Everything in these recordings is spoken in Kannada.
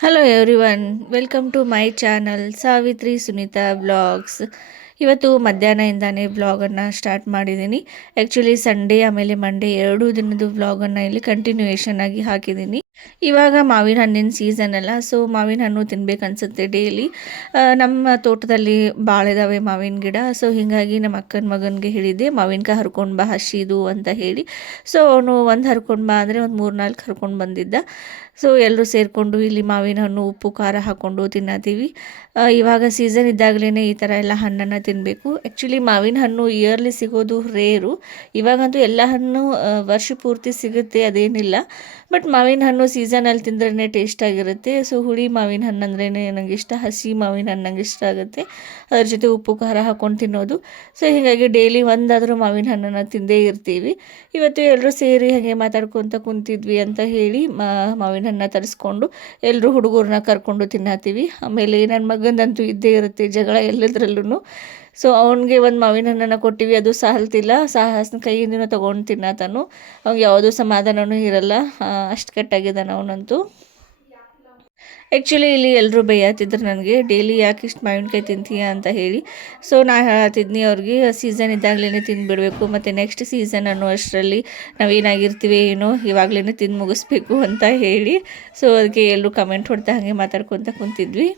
Hello everyone, welcome to my channel Savitri Sunita vlogs. ಇವತ್ತು ಮಧ್ಯಾಹ್ನದಿಂದಾನೇ ವ್ಲಾಗನ್ನು ಸ್ಟಾರ್ಟ್ ಮಾಡಿದ್ದೀನಿ. ಆ್ಯಕ್ಚುಲಿ ಸಂಡೇ ಆಮೇಲೆ ಮಂಡೇ 2 ದಿನದ ವ್ಲಾಗನ್ನು ಇಲ್ಲಿ ಕಂಟಿನ್ಯೂಯೇಷನ್ ಆಗಿ ಹಾಕಿದ್ದೀನಿ. ಇವಾಗ ಮಾವಿನ ಹಣ್ಣಿನ ಸೀಸನ್ ಅಲ್ಲ, ಸೊ ಮಾವಿನ ಹಣ್ಣು ತಿನ್ಬೇಕನ್ಸುತ್ತೆ ಡೈಲಿ. ನಮ್ಮ ತೋಟದಲ್ಲಿ ಭಾಳ ಇದ್ದಾವೆ ಮಾವಿನ ಗಿಡ. ಸೊ ಹೀಗಾಗಿ ನಮ್ಮ ಅಕ್ಕನ ಮಗನಿಗೆ ಹೇಳಿದ್ದೆ ಮಾವಿನಕಾಯಿ ಹರ್ಕೊಂಡು ಬಾ ಹಸಿದು ಅಂತ ಹೇಳಿ. ಸೊ ಅವನು ಒಂದು ಹರ್ಕೊಂಡು ಬಾ ಅಂದರೆ ಒಂದು 3-4 ಹರ್ಕೊಂಡು ಬಂದಿದ್ದ. ಸೊ ಎಲ್ಲರೂ ಸೇರಿಕೊಂಡು ಇಲ್ಲಿ ಮಾವಿನ ಹಣ್ಣು ಉಪ್ಪು ಖಾರ ಹಾಕ್ಕೊಂಡು ತಿನ್ನತ್ತೀವಿ. ಇವಾಗ ಸೀಸನ್ ಇದ್ದಾಗಲೇ ಈ ಥರ ಎಲ್ಲ ಹಣ್ಣನ್ನು ತಿನ್ನಬೇಕು. ಆ್ಯಕ್ಚುಲಿ ಮಾವಿನ ಹಣ್ಣು ಇಯರ್ಲಿ ಸಿಗೋದು ರೇರು. ಇವಾಗಂತೂ ಎಲ್ಲ ಹಣ್ಣು ವರ್ಷ ಪೂರ್ತಿ ಸಿಗುತ್ತೆ, ಅದೇನಿಲ್ಲ. ಬಟ್ ಮಾವಿನ ಹಣ್ಣು ಸೀಸನಲ್ಲಿ ತಿಂದ್ರೇ ಟೇಸ್ಟಾಗಿರುತ್ತೆ. ಸೊ ಹುಳಿ ಮಾವಿನ ಹಣ್ಣು ಅಂದ್ರೇ ನನಗೆ ಇಷ್ಟ, ಹಸಿ ಮಾವಿನ ಹಣ್ಣು ನಂಗೆ ಇಷ್ಟ ಆಗುತ್ತೆ. ಅದ್ರ ಜೊತೆ ಉಪ್ಪು ಖಾರ ಹಾಕ್ಕೊಂಡು ತಿನ್ನೋದು. ಸೊ ಹೀಗಾಗಿ ಡೈಲಿ ಒಂದಾದರೂ ಮಾವಿನ ಹಣ್ಣನ್ನು ತಿಂದೇ ಇರ್ತೀವಿ. ಇವತ್ತು ಎಲ್ಲರೂ ಸೇರಿ ಹಾಗೆ ಮಾತಾಡ್ಕೊತ ಕುಂತಿದ್ವಿ ಅಂತ ಹೇಳಿ ಮಾವಿನ ಹಣ್ಣು ತರಿಸ್ಕೊಂಡು ಎಲ್ಲರೂ ಹುಡುಗರನ್ನ ಕರ್ಕೊಂಡು ತಿನ್ನತ್ತೀವಿ. ಆಮೇಲೆ ನನ್ನ ಮಗಂದಂತೂ ಇದ್ದೇ ಇರುತ್ತೆ ಜಗಳ ಎಲ್ಲದ್ರಲ್ಲೂ. ಸೊ ಅವನಿಗೆ ಒಂದು ಮಾವಿನ ಹಣ್ಣನ್ನು ಕೊಟ್ಟಿವಿ, ಅದು ಸಾಲ್ತಿಲ್ಲ. ಸಾಹಸನ ಕೈಯಿಂದನೂ ತೊಗೊಂಡು ತಿನ್ನತಾನು. ಅವ್ನಿಗೆ ಯಾವುದೂ ಸಮಾಧಾನವೂ ಇರಲ್ಲ, ಅಷ್ಟು ಕೆಟ್ಟಾಗಿದ್ದಾನೆ ಅವನಂತೂ. ಆ್ಯಕ್ಚುಲಿ ಇಲ್ಲಿ ಎಲ್ಲರೂ ಬೈಯತ್ತಿದ್ರು ನನಗೆ, ಡೈಲಿ ಯಾಕೆ ಇಷ್ಟು ಮಾವಿನಕಾಯಿ ತಿಂತೀಯ ಅಂತ ಹೇಳಿ. ಸೊ ನಾ ಹೇಳತ್ತಿದ್ನಿ ಅವ್ರಿಗೆ, ಸೀಸನ್ ಇದ್ದಾಗಲೇ ತಿಂದುಬಿಡಬೇಕು, ಮತ್ತು ನೆಕ್ಸ್ಟ್ ಸೀಸನ್ ಅನ್ನೋ ಅಷ್ಟರಲ್ಲಿ ನಾವೇನಾಗಿರ್ತೀವಿ ಏನೋ ಇವಾಗಲೇ ತಿಂದು ಮುಗಿಸ್ಬೇಕು ಅಂತ ಹೇಳಿ. ಸೊ ಅದಕ್ಕೆ ಎಲ್ಲರೂ ಕಮೆಂಟ್ ಹೊಡ್ತಾ ಹಾಗೆ ಮಾತಾಡ್ಕೊತ ಕುಂತಿದ್ವಿ.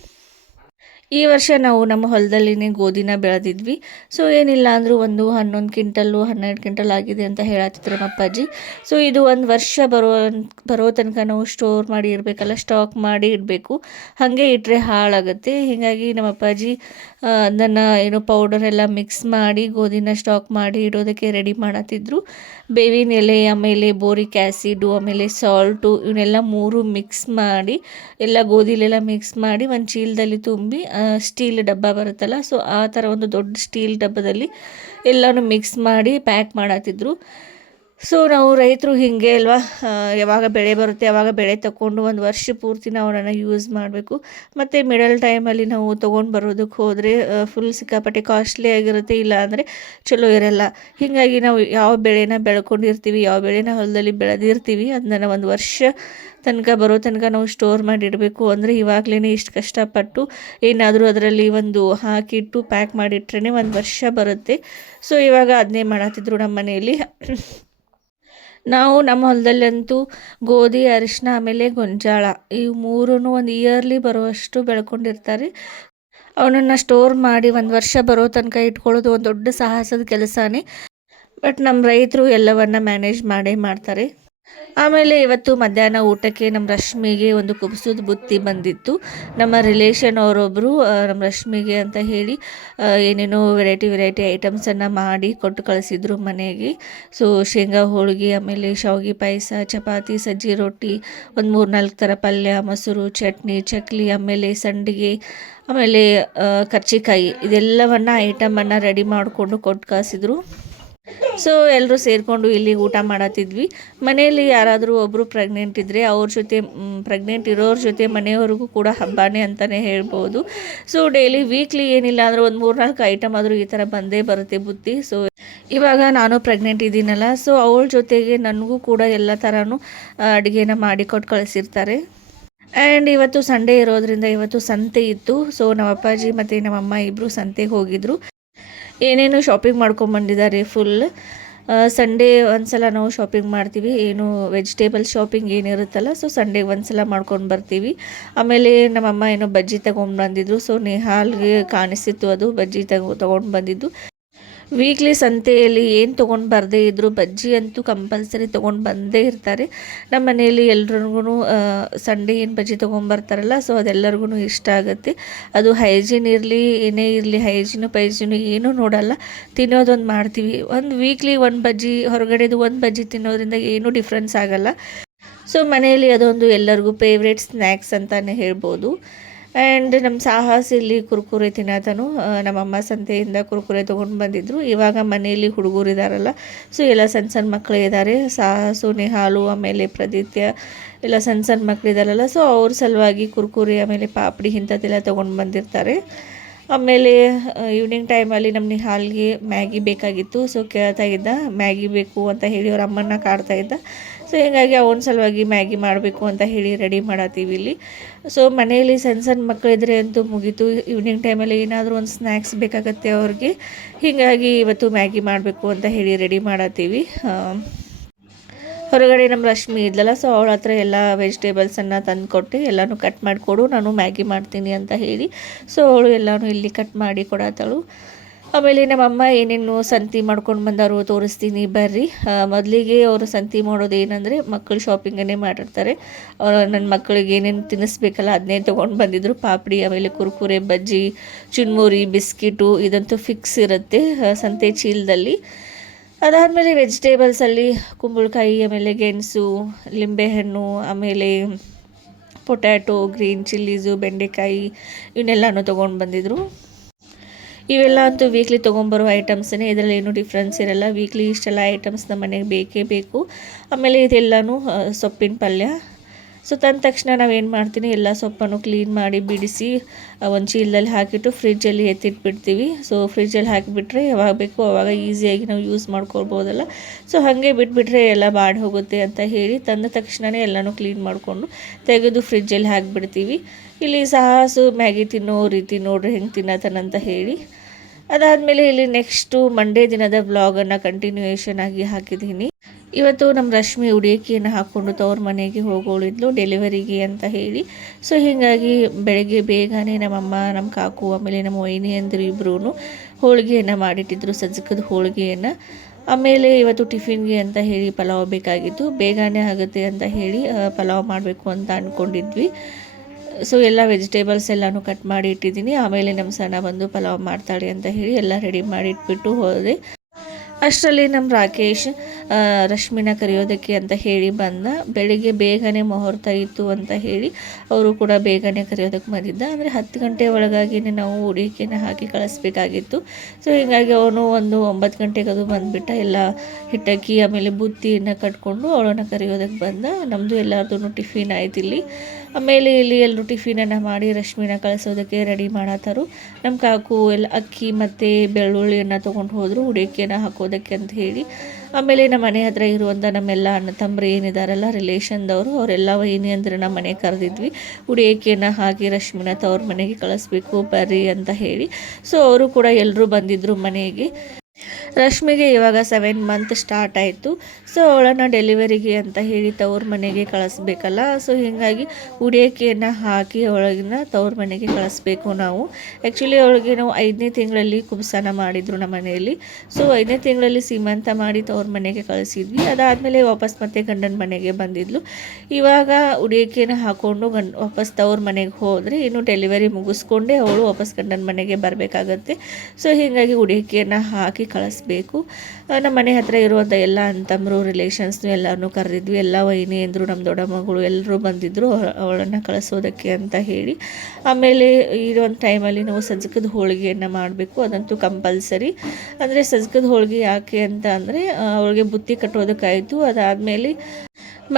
ಈ ವರ್ಷ ನಾವು ನಮ್ಮ ಹೊಲದಲ್ಲಿನೇ ಗೋಧಿನ ಬೆಳೆದಿದ್ವಿ. ಸೊ ಏನಿಲ್ಲ ಅಂದರೂ ಒಂದು 11 ಕ್ವಿಂಟಲ್ಲು 12 ಕ್ವಿಂಟಲ್ ಆಗಿದೆ ಅಂತ ಹೇಳತ್ತಿದ್ರು ನಮ್ಮ ಅಪ್ಪಾಜಿ. ಸೊ ಇದು ಒಂದು ವರ್ಷ ಬರೋ ತನಕ ನಾವು ಸ್ಟೋರ್ ಮಾಡಿ ಇಡಬೇಕಲ್ಲ, ಸ್ಟಾಕ್ ಮಾಡಿ ಇಡಬೇಕು. ಹಾಗೆ ಇಟ್ಟರೆ ಹಾಳಾಗುತ್ತೆ. ಹೀಗಾಗಿ ನಮ್ಮ ಅಪ್ಪಾಜಿ ಅದನ್ನು ಏನೋ ಪೌಡರ್ ಎಲ್ಲ ಮಿಕ್ಸ್ ಮಾಡಿ ಗೋಧಿನ ಸ್ಟಾಕ್ ಮಾಡಿ ಇಡೋದಕ್ಕೆ ರೆಡಿ ಮಾಡತ್ತಿದ್ರು. ಬೇವಿನ ಎಲೆ, ಆಮೇಲೆ ಬೋರಿಕ್ ಆ್ಯಸಿಡು, ಆಮೇಲೆ ಸಾಲ್ಟು, ಇವನ್ನೆಲ್ಲ 3 ಮಿಕ್ಸ್ ಮಾಡಿ ಎಲ್ಲ ಗೋಧಿಲೆಲ್ಲ ಮಿಕ್ಸ್ ಮಾಡಿ ಒಂದು ಚೀಲದಲ್ಲಿ ತುಂಬಿ, ಸ್ಟೀಲ್ ಡಬ್ಬ ಬರುತ್ತಲ್ಲ, ಸೊ ಆ ಥರ ಒಂದು ದೊಡ್ಡ ಸ್ಟೀಲ್ ಡಬ್ಬದಲ್ಲಿ ಎಲ್ಲನೂ ಮಿಕ್ಸ್ ಮಾಡಿ ಪ್ಯಾಕ್ ಮಾಡತ್ತಿದ್ರು. ಸೊ ನಾವು ರೈತರು ಹೀಗೆ ಅಲ್ವಾ, ಯಾವಾಗ ಬೆಳೆ ಬರುತ್ತೆ ಯಾವಾಗ ಬೆಳೆ ತಗೊಂಡು ಒಂದು ವರ್ಷ ಪೂರ್ತಿ ನಾವು ಅವನನ್ನು ಯೂಸ್ ಮಾಡಬೇಕು. ಮತ್ತು ಮಿಡಲ್ ಟೈಮಲ್ಲಿ ನಾವು ತೊಗೊಂಡು ಬರೋದಕ್ಕೆ ಹೋದರೆ ಫುಲ್ ಸಿಕ್ಕಾಪಟ್ಟೆ ಕಾಸ್ಟ್ಲಿ ಆಗಿರುತ್ತೆ, ಇಲ್ಲ ಅಂದರೆ ಚಲೋ ಇರಲ್ಲ. ಹೀಗಾಗಿ ನಾವು ಯಾವ ಬೆಳೆನ ಬೆಳ್ಕೊಂಡಿರ್ತೀವಿ, ಯಾವ ಬೆಳೆನ ಹೊಲದಲ್ಲಿ ಬೆಳೆದಿರ್ತೀವಿ, ಅದನ್ನು ಒಂದು ವರ್ಷ ಬರೋ ತನಕ ನಾವು ಸ್ಟೋರ್ ಮಾಡಿ ಇಡಬೇಕು. ಅಂದರೆ ಇವಾಗಲೇ ಇಷ್ಟು ಕಷ್ಟಪಟ್ಟು ಏನಾದರೂ ಅದರಲ್ಲಿ ಒಂದು ಹಾಕಿಟ್ಟು ಪ್ಯಾಕ್ ಮಾಡಿಟ್ರೇ ಒಂದು ವರ್ಷ ಬರುತ್ತೆ. ಸೊ ಇವಾಗ ಅದನ್ನೇ ಮಾಡತ್ತಿದ್ರು ನಮ್ಮ ಮನೆಯಲ್ಲಿ. ನಾವು ನಮ್ಮ ಹೊಲದಲ್ಲಂತೂ ಗೋಧಿ, ಅರಿಶಿನ, ಆಮೇಲೆ ಗೊಂಜಾಳ, ಇವು 3 ಒಂದು ಇಯರ್ಲಿ ಬರುವಷ್ಟು ಬೆಳ್ಕೊಂಡಿರ್ತಾರೆ. ಅವನನ್ನು ಸ್ಟೋರ್ ಮಾಡಿ ಒಂದು ವರ್ಷ ಬರೋ ತನಕ ಇಟ್ಕೊಳ್ಳೋದು ಒಂದು ದೊಡ್ಡ ಸಾಹಸದ ಕೆಲಸನೇ. ಬಟ್ ನಮ್ಮ ರೈತರು ಎಲ್ಲವನ್ನು ಮ್ಯಾನೇಜ್ ಮಾಡೇ ಮಾಡ್ತಾರೆ. ಆಮೇಲೆ ಇವತ್ತು ಮಧ್ಯಾಹ್ನ ಊಟಕ್ಕೆ ನಮ್ಮ ರಶ್ಮಿಗೆ ಒಂದು ಕುಬುಸದ ಬುತ್ತಿ ಬಂದಿತ್ತು. ನಮ್ಮ ರಿಲೇಷನ್ ಅವರೊಬ್ಬರು ನಮ್ಮ ರಶ್ಮಿಗೆ ಅಂತ ಹೇಳಿ ಏನೇನೋ ವೆರೈಟಿ ಐಟಮ್ಸನ್ನು ಮಾಡಿ ಕೊಟ್ಟು ಕಳಿಸಿದ್ರು ಮನೆಗೆ. ಸೊ ಶೇಂಗಾ ಹೋಳಿಗೆ, ಆಮೇಲೆ ಶಾವಿಗೆ ಪಾಯಸ, ಚಪಾತಿ, ಸಜ್ಜಿ ರೊಟ್ಟಿ, ಒಂದು 3-4 ಥರ ಪಲ್ಯ, ಮೊಸರು, ಚಟ್ನಿ, ಚಕ್ಲಿ, ಆಮೇಲೆ ಸಂಡಿಗೆ, ಆಮೇಲೆ ಕರ್ಚಿಕಾಯಿ, ಇದೆಲ್ಲವನ್ನು ಐಟಮನ್ನು ರೆಡಿ ಮಾಡಿಕೊಂಡು ಕೊಟ್ಟು ಕಳಿಸಿದ್ರು. ಸೊ ಎಲ್ಲರೂ ಸೇರಿಕೊಂಡು ಇಲ್ಲಿ ಊಟ ಮಾಡತ್ತಿದ್ವಿ. ಮನೆಯಲ್ಲಿ ಯಾರಾದರೂ ಒಬ್ಬರು ಪ್ರೆಗ್ನೆಂಟ್ ಇದ್ದರೆ ಅವ್ರ ಜೊತೆ, ಪ್ರೆಗ್ನೆಂಟ್ ಇರೋರ ಜೊತೆ ಮನೆಯವ್ರಿಗೂ ಕೂಡ ಹಬ್ಬನೇ ಅಂತಲೇ ಹೇಳ್ಬೋದು. ಸೊ ಡೈಲಿ ವೀಕ್ಲಿ ಏನಿಲ್ಲ ಅಂದರೆ ಒಂದು 3-4 ಐಟಮ್ ಆದರೂ ಈ ಥರ ಬಂದೇ ಬರುತ್ತೆ ಬುತ್ತಿ. ಸೊ ಇವಾಗ ನಾನು ಪ್ರೆಗ್ನೆಂಟ್ ಇದ್ದೀನಲ್ಲ, ಸೊ ಅವಳ ಜೊತೆಗೆ ನನಗೂ ಕೂಡ ಎಲ್ಲ ಥರನೂ ಅಡುಗೆನ ಮಾಡಿ ಕೊಟ್ಟು ಕಳಿಸಿರ್ತಾರೆ. ಆ್ಯಂಡ್ ಇವತ್ತು ಸಂಡೇ ಇರೋದ್ರಿಂದ ಇವತ್ತು ಸಂತೆ ಇತ್ತು. ಸೊ ನಮ್ಮ ಅಪ್ಪಾಜಿ ಮತ್ತು ನಮ್ಮಮ್ಮ ಇಬ್ಬರು ಸಂತೆಗೆ ಹೋಗಿದ್ರು. ಏನೇನು ಶಾಪಿಂಗ್ ಮಾಡ್ಕೊಂಬಂದಿದ್ದಾರೆ ಫುಲ್. ಸಂಡೇ ಒಂದು ಸಲ ನಾವು ಶಾಪಿಂಗ್ ಮಾಡ್ತೀವಿ, ಏನು ವೆಜಿಟೇಬಲ್ ಶಾಪಿಂಗ್ ಏನಿರುತ್ತಲ್ಲ, ಸೊ ಸಂಡೇಗೆ ಒಂದು ಸಲ ಮಾಡ್ಕೊಂಡು ಬರ್ತೀವಿ. ಆಮೇಲೆ ನಮ್ಮಮ್ಮ ಏನೋ ಬಜ್ಜಿ ತೊಗೊಂಡು ಸೊ ನೇಹಾಲ್ಗೆ ಕಾಣಿಸ್ತಿತ್ತು ಅದು ಬಜ್ಜಿ ತೊಗೊಂಡು ಬಂದಿದ್ದು. ವೀಕ್ಲಿ ಸಂತೆಯಲ್ಲಿ ಏನು ತೊಗೊಂಡು ಬರದೇ ಇದ್ದರೂ ಬಜ್ಜಿ ಅಂತೂ ಕಂಪಲ್ಸರಿ ತೊಗೊಂಡು ಬಂದೇ ಇರ್ತಾರೆ. ನಮ್ಮ ಮನೆಯಲ್ಲಿ ಎಲ್ರಿಗೂ ಸಂಡೇ ಏನು ಬಜ್ಜಿ ತೊಗೊಂಬರ್ತಾರಲ್ಲ, ಸೊ ಅದೆಲ್ಲರಿಗೂ ಇಷ್ಟ ಆಗುತ್ತೆ. ಅದು ಹೈಜೀನ್ ಇರಲಿ ಏನೇ ಇರಲಿ, ಪೈಜೀನು ಏನೂ ನೋಡಲ್ಲ, ತಿನ್ನೋದೊಂದು ಮಾಡ್ತೀವಿ. ಒಂದು ವೀಕ್ಲಿ ಒಂದು ಬಜ್ಜಿ, ಹೊರಗಡೆದು ಒಂದು ಬಜ್ಜಿ ತಿನ್ನೋದ್ರಿಂದ ಏನೂ ಡಿಫ್ರೆನ್ಸ್ ಆಗಲ್ಲ. ಸೊ ಮನೆಯಲ್ಲಿ ಅದೊಂದು ಎಲ್ಲರಿಗೂ ಫೇವ್ರೇಟ್ ಸ್ನ್ಯಾಕ್ಸ್ ಅಂತಲೇ ಹೇಳ್ಬೋದು. ಆ್ಯಂಡ್ ನಮ್ಮ ಸಾಹಸ್ ಇಲ್ಲಿ ಕುರ್ಕುರೆ ತಿನ್ನತನು. ನಮ್ಮಮ್ಮ ಸಂತೆಯಿಂದ ಕುರ್ಕುರೆ ತೊಗೊಂಡು ಬಂದಿದ್ದರು. ಇವಾಗ ಮನೆಯಲ್ಲಿ ಹುಡುಗರು ಇದ್ದಾರಲ್ಲ, ಸೊ ಎಲ್ಲ ಸಣ್ಣ ಮಕ್ಕಳು ಇದ್ದಾರೆ. ಸಾಹಸು, ನಿಹಾಲು, ಆಮೇಲೆ ಪ್ರದಿತ್ಯ ಎಲ್ಲ ಸಣ್ಣ ಮಕ್ಕಳು ಇದ್ದಾರಲ್ಲ, ಸೊ ಅವ್ರ ಸಲುವಾಗಿ ಕುರ್ಕುರೆ, ಆಮೇಲೆ ಪಾಪಡಿ ಇಂಥದ್ದೆಲ್ಲ ತೊಗೊಂಡು ಬಂದಿರ್ತಾರೆ. ಆಮೇಲೆ ಈವ್ನಿಂಗ್ ಟೈಮಲ್ಲಿ ನಮ್ಮ ನಿಹಾಲ್ಗೆ ಮ್ಯಾಗಿ ಬೇಕಾಗಿತ್ತು. ಸೊ ಕೇಳ್ತಾ ಇದ್ದ, ಮ್ಯಾಗಿ ಬೇಕು ಅಂತ ಹೇಳಿ ಅವ್ರ ಅಮ್ಮನ್ನ ಕಾಡ್ತಾ ಇದ್ದ. ಸೊ ಹೀಗಾಗಿ ಅವನ ಸಲುವಾಗಿ ಮ್ಯಾಗಿ ಮಾಡಬೇಕು ಅಂತ ಹೇಳಿ ರೆಡಿ ಮಾಡತ್ತೀವಿ ಇಲ್ಲಿ. ಸೊ ಮನೆಯಲ್ಲಿ ಸಣ್ಣ ಸಣ್ಣ ಮಕ್ಕಳಿದ್ರೆ ಅಂತೂ ಮುಗೀತು, ಈವ್ನಿಂಗ್ ಟೈಮಲ್ಲಿ ಏನಾದರೂ ಒಂದು ಸ್ನ್ಯಾಕ್ಸ್ ಬೇಕಾಗತ್ತೆ ಅವ್ರಿಗೆ. ಹೀಗಾಗಿ ಇವತ್ತು ಮ್ಯಾಗಿ ಮಾಡಬೇಕು ಅಂತ ಹೇಳಿ ರೆಡಿ ಮಾಡತ್ತೀವಿ. ಹೊರಗಡೆ ನಮ್ಮ ರಶ್ಮಿ ಇದ್ಲಲ್ಲ, ಸೊ ಅವಳ ಹತ್ರ ಎಲ್ಲ ವೆಜಿಟೇಬಲ್ಸನ್ನು ತಂದು ಕೊಟ್ಟು ಎಲ್ಲನೂ ಕಟ್ ಮಾಡಿಕೊಡು, ನಾನು ಮ್ಯಾಗಿ ಮಾಡ್ತೀನಿ ಅಂತ ಹೇಳಿ. ಸೊ ಅವಳು ಎಲ್ಲನೂ ಇಲ್ಲಿ ಕಟ್ ಮಾಡಿ ಕೊಡತ್ತಳು. ಆಮೇಲೆ ನಮ್ಮಮ್ಮ ಏನೇನು ಸಂತಿ ಮಾಡ್ಕೊಂಡು ಬಂದಾರು ತೋರಿಸ್ತೀನಿ ಬರ್ರಿ. ಮೊದಲಿಗೆ ಅವರು ಸಂತಿ ಮಾಡೋದು ಏನಂದರೆ ಮಕ್ಕಳು ಶಾಪಿಂಗನ್ನೇ ಮಾಡಿರ್ತಾರೆ. ನನ್ನ ಮಕ್ಕಳಿಗೆ ಏನೇನು ತಿನ್ನಿಸ್ಬೇಕಲ್ಲ ಅದನ್ನೇ ತೊಗೊಂಡು ಬಂದಿದ್ರು. ಪಾಪಡಿ, ಆಮೇಲೆ ಕುರ್ಕುರೆ, ಬಜ್ಜಿ, ಚುನ್ಮುರಿ, ಬಿಸ್ಕಿಟು ಇದಂತೂ ಫಿಕ್ಸ್ ಇರುತ್ತೆ ಸಂತೆ ಚೀಲದಲ್ಲಿ. ಅದಾದಮೇಲೆ ವೆಜಿಟೇಬಲ್ಸಲ್ಲಿ ಕುಂಬಳಕಾಯಿ, ಆಮೇಲೆ ಗೆಣಸು, ಲಿಂಬೆಹಣ್ಣು, ಆಮೇಲೆ ಪೊಟ್ಯಾಟೊ, ಗ್ರೀನ್ ಚಿಲ್ಲೀಸು, ಬೆಂಡೆಕಾಯಿ ಇವನ್ನೆಲ್ಲನೂ ತೊಗೊಂಡು ಬಂದಿದ್ರು. ಇವೆಲ್ಲ ಅಂತೂ ವೀಕ್ಲಿ ತೊಗೊಂಬರೋ ಐಟಮ್ಸೇ, ಇದರಲ್ಲಿ ಏನೂ ಡಿಫ್ರೆನ್ಸ್ ಇರಲ್ಲ. ವೀಕ್ಲಿ ಇಷ್ಟೆಲ್ಲ ಐಟಮ್ಸ್ ನಮ್ಮ ಮನೆಗೆ ಬೇಕೇ ಬೇಕು. ಆಮೇಲೆ ಇದೆಲ್ಲನೂ ಸೊಪ್ಪಿನ ಪಲ್ಯ. ಸೊ ತಂದ ತಕ್ಷಣ ನಾವೇನು ಮಾಡ್ತೀನಿ, ಎಲ್ಲ ಸೊಪ್ಪನ್ನು ಕ್ಲೀನ್ ಮಾಡಿ ಬಿಡಿಸಿ ಒಂದು ಚೀಲದಲ್ಲಿ ಹಾಕಿಟ್ಟು ಫ್ರಿಜ್ಜಲ್ಲಿ ಎತ್ತಿಟ್ಬಿಡ್ತೀವಿ. ಸೊ ಫ್ರಿಜ್ಜಲ್ಲಿ ಹಾಕಿಬಿಟ್ರೆ ಯಾವಾಗ ಬೇಕೋ ಆವಾಗ ಈಸಿಯಾಗಿ ನಾವು ಯೂಸ್ ಮಾಡ್ಕೊಳ್ಬೋದಲ್ಲ. ಸೊ ಹಾಗೆ ಬಿಟ್ಬಿಟ್ರೆ ಎಲ್ಲ ಬಾಡಿ ಹೋಗುತ್ತೆ ಅಂತ ಹೇಳಿ ತಂದ ತಕ್ಷಣವೇ ಎಲ್ಲನೂ ಕ್ಲೀನ್ ಮಾಡಿಕೊಂಡು ತೆಗೆದು ಫ್ರಿಜ್ಜಲ್ಲಿ ಹಾಕಿಬಿಡ್ತೀವಿ. ಇಲ್ಲಿ ಸಾಹಸು ಮ್ಯಾಗಿ ತಿನ್ನೋ ರೀತಿ ನೋಡ್ರಿ ಹೆಂಗೆ ತಿನ್ನತನಂತ ಹೇಳಿ. ಅದಾದಮೇಲೆ ಇಲ್ಲಿ ನೆಕ್ಸ್ಟು ಮಂಡೇ ದಿನದ ವ್ಲಾಗನ್ನು ಕಂಟಿನ್ಯೂಯೇಷನ್ ಆಗಿ ಹಾಕಿದ್ದೀನಿ. ಇವತ್ತು ನಮ್ಮ ರಶ್ಮಿ ಉಡಿಯಕಿಯನ್ನು ಹಾಕ್ಕೊಂಡು ತವ್ರ ಮನೆಗೆ ಹೋಗೋಳಿದ್ಲು ಡೆಲಿವರಿಗೆ ಅಂತ ಹೇಳಿ. ಸೊ ಹೀಗಾಗಿ ಬೆಳಗ್ಗೆ ಬೇಗನೆ ನಮ್ಮಮ್ಮ, ನಮ್ಮ ಕಾಕು, ಆಮೇಲೆ ನಮ್ಮ ವೈನಿ ಅಂದರು ಇಬ್ಬರೂ ಹೋಳಿಗೆಯನ್ನು ಮಾಡಿಟ್ಟಿದ್ರು, ಸಜ್ಜಕದ ಹೋಳಿಗೆಯನ್ನು. ಆಮೇಲೆ ಇವತ್ತು ಟಿಫಿನ್ಗೆ ಅಂತ ಹೇಳಿ ಪಲಾವ್ ಬೇಕಾಗಿತ್ತು, ಬೇಗನೆ ಆಗುತ್ತೆ ಅಂತ ಹೇಳಿ ಪಲಾವ್ ಮಾಡಬೇಕು ಅಂತ ಅಂದ್ಕೊಂಡಿದ್ವಿ. ಸೊ ಎಲ್ಲ ವೆಜಿಟೇಬಲ್ಸ್ ಎಲ್ಲನೂ ಕಟ್ ಮಾಡಿ ಇಟ್ಟಿದ್ದೀನಿ. ಆಮೇಲೆ ನಮ್ಮ ಸಣ್ಣ ಬಂದು ಪಲಾವ್ ಮಾಡ್ತಾಳೆ ಅಂತ ಹೇಳಿ ಎಲ್ಲ ರೆಡಿ ಮಾಡಿ ಇಟ್ಬಿಟ್ಟು ಹೋದೆ. ಅಷ್ಟರಲ್ಲಿ ನಮ್ಮ ರಾಕೇಶ್ ರಶ್ಮಿನ ಕರೆಯೋದಕ್ಕೆ ಅಂತ ಹೇಳಿ ಬಂದ. ಬೆಳಿಗ್ಗೆ ಬೇಗನೆ ಮುಹೂರ್ತ ಇತ್ತು ಅಂತ ಹೇಳಿ ಅವರು ಕೂಡ ಬೇಗನೆ ಕರೆಯೋದಕ್ಕೆ ಬಂದಿದ್ದ. ಅಂದರೆ 10 ಗಂಟೆ ಒಳಗಾಗಿಯೇ ನಾವು ಉಡಿಕೆನ ಹಾಕಿ ಕಳಿಸ್ಬೇಕಾಗಿತ್ತು. ಸೊ ಹೀಗಾಗಿ ಅವನು ಒಂದು 9 ಗಂಟೆಗೆ ಅದು ಬಂದುಬಿಟ್ಟ. ಎಲ್ಲ ಹಿಟ್ಟಕ್ಕಿ ಆಮೇಲೆ ಬುತ್ತಿಯನ್ನು ಕಟ್ಕೊಂಡು ಅವಳನ್ನು ಕರೆಯೋದಕ್ಕೆ ಬಂದ. ನಮ್ಮದು ಎಲ್ಲರದ್ದು ಟಿಫಿನ್ ಆಯ್ತು ಇಲ್ಲಿ. ಆಮೇಲೆ ಇಲ್ಲಿ ಎಲ್ಲರೂ ಟಿಫಿನನ್ನು ಮಾಡಿ ರಶ್ಮಿನ ಕಳಿಸೋದಕ್ಕೆ ರೆಡಿ ಮಾಡತ್ತಾರು. ನಮ್ಮ ಕಾಕು ಎಲ್ಲ ಅಕ್ಕಿ ಮತ್ತು ಬೆಳ್ಳುಳ್ಳಿಯನ್ನು ತೊಗೊಂಡು ಹೋದರು ಉಡಿಕೆನ ಹಾಕೋದಕ್ಕೆ ಅಂತ ಹೇಳಿ. ಆಮೇಲೆ ನಮ್ಮ ಮನೆ ಹತ್ರ ಇರುವಂಥ ನಮ್ಮೆಲ್ಲ ಅಣ್ಣ ತಮ್ಮರು ಏನಿದಾರಲ್ಲ ರಿಲೇಷನ್ದವರು, ಅವರೆಲ್ಲ ಏನೇ ಅಂದರೆ ನಮ್ಮ ಮನೆಗೆ ಕರೆದಿದ್ವಿ ಉಡಿಕೆನ ಹಾಕಿ ರಶ್ಮಿನ ತವ್ರ ಮನೆಗೆ ಕಳಿಸ್ಬೇಕು ಬರ್ರಿ ಅಂತ ಹೇಳಿ. ಸೊ ಅವರು ಕೂಡ ಎಲ್ಲರೂ ಬಂದಿದ್ದರು ಮನೆಗೆ. ರಶ್ಮಿಗೆ ಇವಾಗ 7 ಮಂತ್ ಸ್ಟಾರ್ಟ್ ಆಯಿತು. ಸೊ ಅವಳನ್ನು ಡೆಲಿವರಿಗೆ ಅಂತ ಹೇಳಿ ತವ್ರ ಮನೆಗೆ ಕಳಿಸ್ಬೇಕಲ್ಲ. ಸೊ ಹೀಗಾಗಿ ಉಡಿಕೆಯನ್ನು ಹಾಕಿ ಅವಳಗಿನ ತವ್ರ ಮನೆಗೆ ಕಳಿಸ್ಬೇಕು ನಾವು. ಆ್ಯಕ್ಚುಲಿ ಅವಳಿಗೆ ನಾವು 5ನೇ ತಿಂಗಳಲ್ಲಿ ಕುಬ್ಸನ ಮಾಡಿದರು ನಮ್ಮ ಮನೆಯಲ್ಲಿ. ಸೊ 5ನೇ ತಿಂಗಳಲ್ಲಿ ಸೀಮಂತ ಮಾಡಿ ತವ್ರ ಮನೆಗೆ ಕಳಿಸಿದ್ವಿ. ಅದಾದಮೇಲೆ ವಾಪಸ್ ಮತ್ತೆ ಗಂಡನ ಮನೆಗೆ ಬಂದಿದ್ಲು. ಇವಾಗ ಉಡಿಕೆನ ಹಾಕ್ಕೊಂಡು ವಾಪಸ್ ತವ್ರ ಮನೆಗೆ ಹೋದರೆ ಇನ್ನು ಡೆಲಿವರಿ ಮುಗಿಸ್ಕೊಂಡೇ ಅವಳು ವಾಪಸ್ ಗಂಡನ ಮನೆಗೆ ಬರಬೇಕಾಗತ್ತೆ. ಸೊ ಹೀಗಾಗಿ ಉಡಿಕೆಯನ್ನು ಹಾಕಿ ಕಳಿಸ್ಬೇಕು. ನಮ್ಮ ಮನೆ ಹತ್ರ ಇರುವಂಥ ಎಲ್ಲ ಅಂತಮ್ಮರು ರಿಲೇಷನ್ಸ್ನು ಎಲ್ಲರನ್ನೂ ಕರೆದಿದ್ವಿ. ಎಲ್ಲ ವೈನಿ ಅಂದರು, ನಮ್ಮ ದೊಡ್ಡ ಮಗಳು ಎಲ್ಲರೂ ಬಂದಿದ್ದರು ಅವಳನ್ನು ಕಳಿಸೋದಕ್ಕೆ ಅಂತ ಹೇಳಿ. ಆಮೇಲೆ ಈ ಒಂದು ಟೈಮಲ್ಲಿ ನಾವು ಸಜ್ಜಕದ ಹೋಳಿಗೆಯನ್ನು ಮಾಡಬೇಕು, ಅದಂತೂ ಕಂಪಲ್ಸರಿ. ಅಂದರೆ ಸಜ್ಜಕದ ಹೋಳಿಗೆ ಯಾಕೆ ಅಂತ ಅಂದರೆ ಅವಳಿಗೆ ಬುತ್ತಿ ಕಟ್ಟೋದಕ್ಕಾಯಿತು. ಅದಾದಮೇಲೆ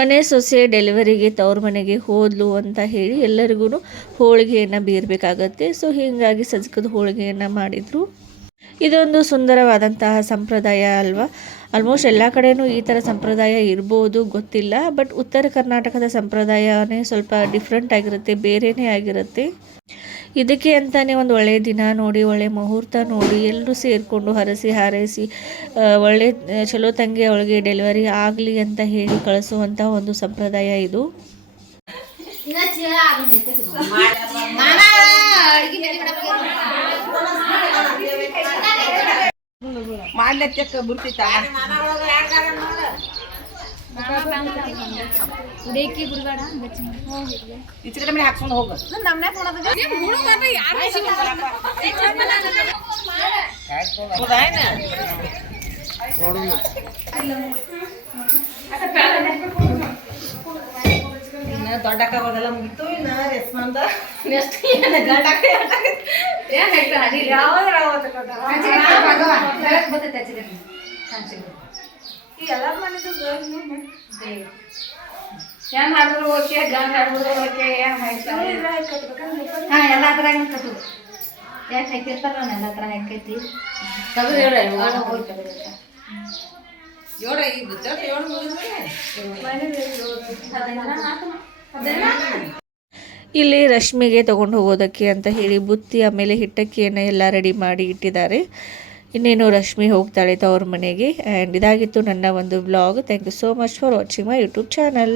ಮನೆ ಸೊಸೆ ಡೆಲಿವರಿಗೆ ತವ್ರ ಮನೆಗೆ ಹೋದ್ಲು ಅಂತ ಹೇಳಿ ಎಲ್ಲರಿಗೂ ಹೋಳಿಗೆಯನ್ನು ಬೀರಬೇಕಾಗತ್ತೆ. ಸೊ ಹೀಗಾಗಿ ಸಜ್ಜಕದ ಹೋಳಿಗೆಯನ್ನು ಮಾಡಿದರು. ಇದೊಂದು ಸುಂದರವಾದಂತಹ ಸಂಪ್ರದಾಯ ಅಲ್ವಾ. ಆಲ್ಮೋಸ್ಟ್ ಎಲ್ಲ ಕಡೆಯೂ ಈ ಥರ ಸಂಪ್ರದಾಯ ಇರ್ಬೋದು, ಗೊತ್ತಿಲ್ಲ. ಬಟ್ ಉತ್ತರ ಕರ್ನಾಟಕದ ಸಂಪ್ರದಾಯನೇ ಸ್ವಲ್ಪ ಡಿಫ್ರೆಂಟ್ ಆಗಿರುತ್ತೆ, ಬೇರೆಯೇ ಆಗಿರುತ್ತೆ. ಇದಕ್ಕೆ ಅಂತಲೇ ಒಂದು ಒಳ್ಳೆಯ ದಿನ ನೋಡಿ, ಒಳ್ಳೆಯ ಮುಹೂರ್ತ ನೋಡಿ ಎಲ್ಲರೂ ಸೇರಿಕೊಂಡು ಹರಸಿ ಹಾರೈಸಿ ಒಳ್ಳೆ ಚಲೋ ತಂಗಿ ಅವಳಿಗೆ ಡೆಲಿವರಿ ಆಗಲಿ ಅಂತ ಹೇಳಿ ಕಳಿಸುವಂಥ ಒಂದು ಸಂಪ್ರದಾಯ ಇದು. ಮಾಡ್ಲಕ್ಕ ಬಿಡ್ತಿತ್ತ ಈಚೆ ಕಡೆ ಹಾಕ್ಸ್ಕೊಂಡು ಹೋಗ ದೊಡ್ಡಕ್ಕಾಗೋದೆಲ್ಲ ಮುಗಿತು. ಇನ್ನು ರೆಸ್ಪಾನ್ದ ಎಲ್ಲ ಮಾಡಿದ್ರು ಏನ್ ಹಾಡಿದ್ರು ಓಕೆ, ಗಂಡ ಹಾಡಿದ್ರು ಓಕೆ, ಏನ್ ಹಾಂ ಎಲ್ಲ ಥರ ಕಟ್ಟುದು. ಯಾಕೆ ಹಾಕಿರ್ತಾರ ನಾನು ಎಲ್ಲ ಥರ ಹಾಕೈತಿ ತೆಗೆದು ಹೇಳ ಇಲ್ಲಿ ರಶ್ಮಿಗೆ ತೊಗೊಂಡು ಹೋಗೋದಕ್ಕೆ ಅಂತ ಹೇಳಿ ಬುತ್ತಿ ಆಮೇಲೆ ಹಿಟ್ಟಕ್ಕಿಯನ್ನು ಎಲ್ಲ ರೆಡಿ ಮಾಡಿ ಇಟ್ಟಿದ್ದಾರೆ. ಇನ್ನೇನು ರಶ್ಮಿ ಹೋಗ್ತಾಳೆ ತವ್ರ ಮನೆಗೆ. ಆ್ಯಂಡ್ ಇದಾಗಿತ್ತು ನನ್ನ ಒಂದು vlog. Thank you so much for watching my YouTube channel.